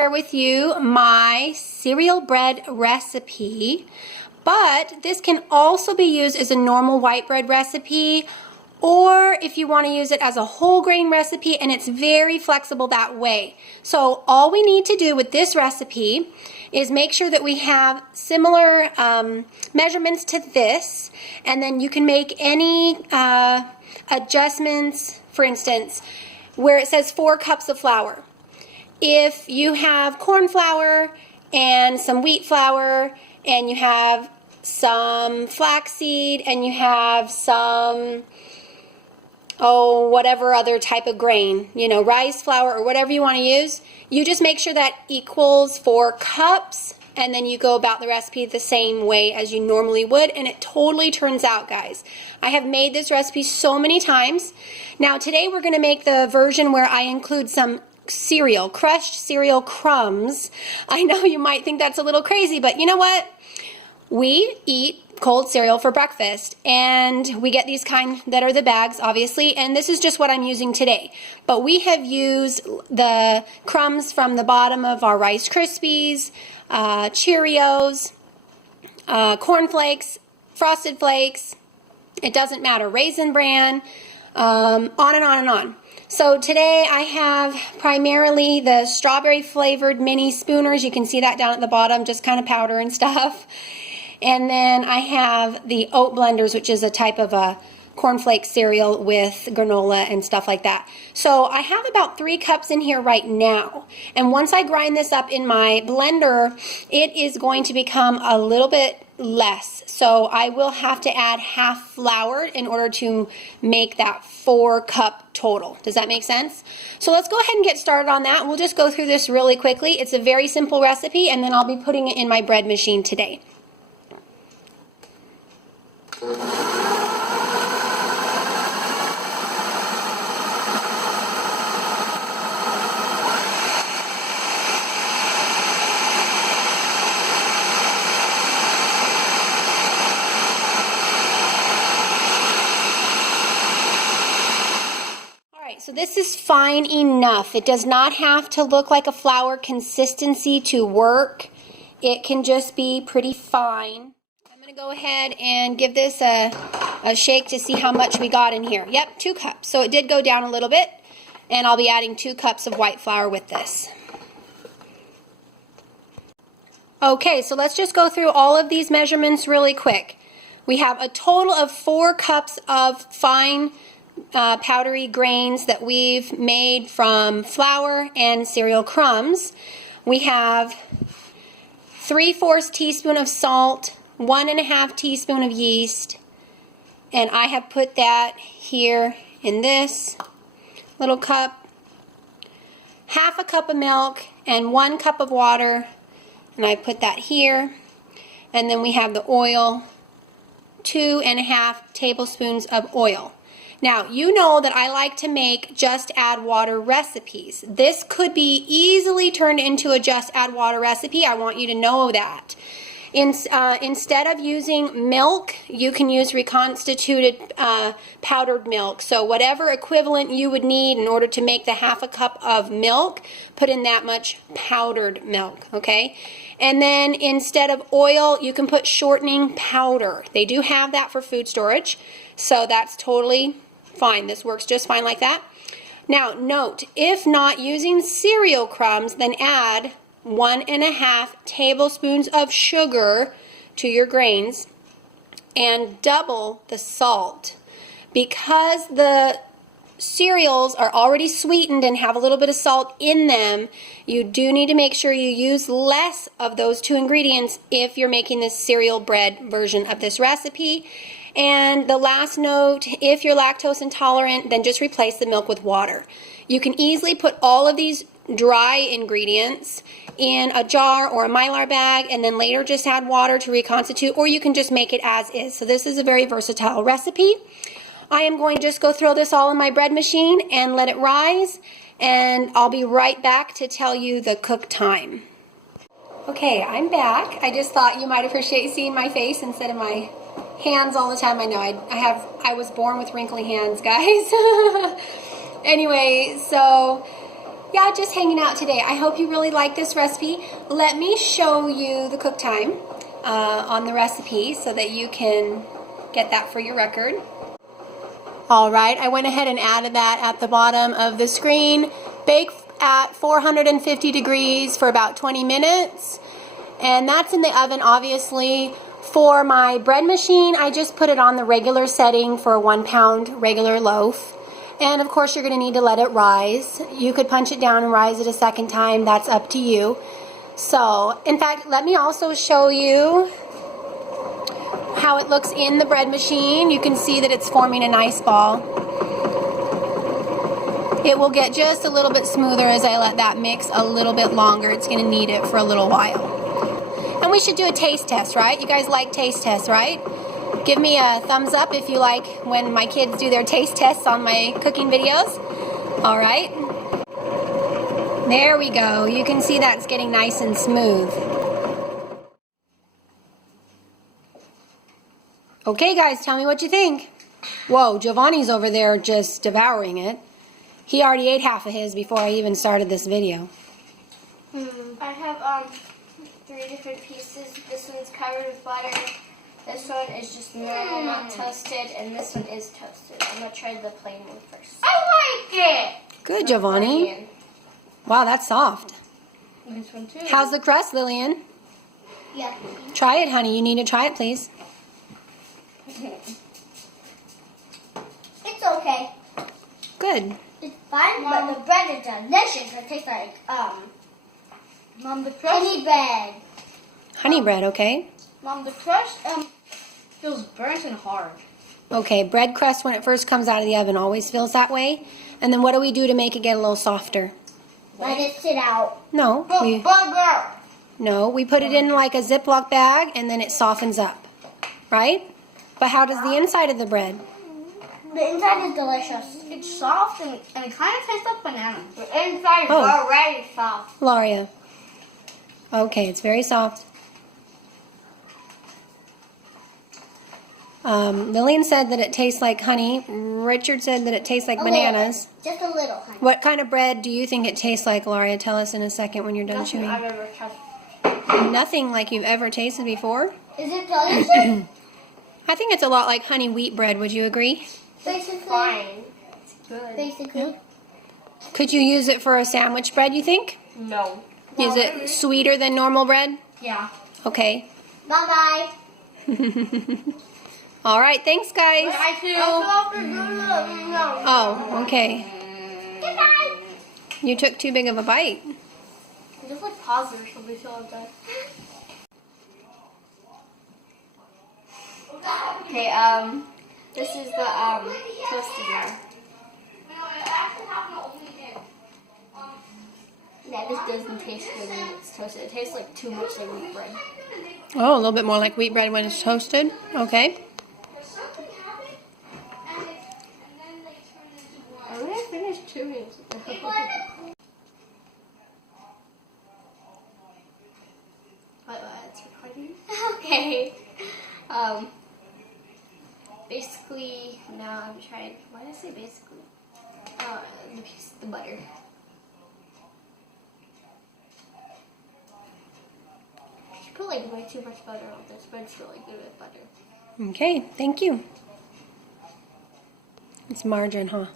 share with you my cereal bread recipe, but this can also be used as a normal white bread recipe, or if you want to use it as a whole grain recipe, and it's very flexible that way. So all we need to do with this recipe is make sure that we have similar measurements to this, and then you can make any adjustments. For instance, where it says 4 cups of flour. If you have corn flour and some wheat flour, and you have some flaxseed, and you have some, whatever other type of grain, rice flour or whatever you want to use, you just make sure that equals 4 cups, and then you go about the recipe the same way as you normally would, and it totally turns out, guys. I have made this recipe so many times. Now today we're going to make the version where I include some cereal, crushed cereal crumbs. I know you might think that's a little crazy, but you know what? We eat cold cereal for breakfast, and we get these kind that are the bags, obviously, and this is just what I'm using today. But we have used the crumbs from the bottom of our Rice Krispies, Cheerios, Corn Flakes, Frosted Flakes, it doesn't matter, Raisin Bran, on and on and on. So today I have primarily the strawberry flavored mini spooners. You can see that down at the bottom, just kind of powder and stuff. And then I have the oat blenders, which is a type of a cornflake cereal with granola and stuff like that. So I have about 3 cups in here right now. And once I grind this up in my blender, it is going to become a little bit less. So I will have to add half flour in order to make that 4 cup total. Does that make sense? So let's go ahead and get started on that. We'll just go through this really quickly. It's a very simple recipe, and then I'll be putting it in my bread machine today. So this is fine enough. It does not have to look like a flour consistency to work. It can just be pretty fine. I'm going to go ahead and give this a shake to see how much we got in here. Yep, 2 cups. So it did go down a little bit, and I'll be adding 2 cups of white flour with this. Okay, so let's just go through all of these measurements really quick. We have a total of 4 cups of fine powdery grains that we've made from flour and cereal crumbs. We have 3/4 teaspoon of salt, 1.5 teaspoon of yeast, and I have put that here in this little cup. 1/2 cup of milk and 1 cup of water, and I put that here. And then we have the oil, 2.5 tablespoons of oil. Now, you know that I like to make just add water recipes. This could be easily turned into a just add water recipe. I want you to know that. Instead of using milk, you can use reconstituted powdered milk. So whatever equivalent you would need in order to make the 1/2 cup of milk, put in that much powdered milk, okay? And then instead of oil, you can put shortening powder. They do have that for food storage, so that's totally fine. This works just fine like that. Now, note, if not using cereal crumbs, then add 1.5 tablespoons of sugar to your grains and double the salt. Because the cereals are already sweetened and have a little bit of salt in them, you do need to make sure you use less of those 2 ingredients if you're making this cereal bread version of this recipe. And the last note, if you're lactose intolerant, then just replace the milk with water. You can easily put all of these dry ingredients in a jar or a Mylar bag and then later just add water to reconstitute, or you can just make it as is. So this is a very versatile recipe. I am going to just go throw this all in my bread machine and let it rise, and I'll be right back to tell you the cook time. Okay, I'm back. I just thought you might appreciate seeing my face instead of my hands all the time. I know I was born with wrinkly hands, guys. Anyway, so Yeah, just hanging out today. I hope you really like this recipe. Let me show you the cook time on the recipe so that you can get that for your record. All right, I went ahead and added that at the bottom of the screen. Bake at 450 degrees for about 20 minutes. And that's in the oven, obviously. For my bread machine, I just put it on the regular setting for a 1 pound regular loaf. And of course, you're going to need to let it rise. You could punch it down and rise it a second time. That's up to you. So, in fact, let me also show you how it looks in the bread machine. You can see that it's forming a nice ball. It will get just a little bit smoother as I let that mix a little bit longer. It's going to need it for a little while. And we should do a taste test, right? You guys like taste tests, right? Give me a thumbs up if you like when my kids do their taste tests on my cooking videos. All right. There we go. You can see that's getting nice and smooth. Okay, guys, tell me what you think. Whoa, Giovanni's over there just devouring it. He already ate half of his before I even started this video. I have 3 different pieces. This one's covered with butter. This one is just normal, not toasted, and this one is toasted. I'm going to try the plain one first. I like it! Good, Giovanni. Wow, that's soft. This one too. How's the crust, Lillian? Yeah. Try it, honey. You need to try it, please. It's okay. Good. It's fine, but the bread is delicious. It tastes like, Mom, the crust... honey bread. Honey bread, okay. Mom, the crust, feels burnt and hard. Okay, bread crust when it first comes out of the oven always feels that way. And then what do we do to make it get a little softer? Let it sit out. No, we put it in like a Ziploc bag and then it softens up, right? But how does the inside of the bread? The inside is delicious. It's soft and it kind of tastes like banana. The inside is already soft. Laria. Okay, it's very soft. Lillian said that it tastes like honey. Richard said that it tastes like bananas. Just a little honey. What kind of bread do you think it tastes like, Laria? Tell us in a second when you're done chewing. Nothing I've ever tasted. Nothing like you've ever tasted before? Is it delicious? I think it's a lot like honey wheat bread. Would you agree? Basically. Fine. It's good. Basically. Yeah. Could you use it for a sandwich bread, you think? No. Is it sweeter than normal bread? Yeah. Okay. Bye-bye. All right, thanks, guys. I too. Oh, okay. Goodbye. You took too big of a bite. Just like pause it or something till I'm done. Okay, this is the toasted one. Yeah, this doesn't taste good when it's toasted. It tastes like too much like wheat bread. Oh, a little bit more like wheat bread when it's toasted. Okay. I'm gonna finish Cheerios. It's recording. Okay. Basically, now I'm trying. Why did I say basically? The butter. I put like way too much butter on this, but it's really good with butter. Okay, thank you. It's margarine, huh?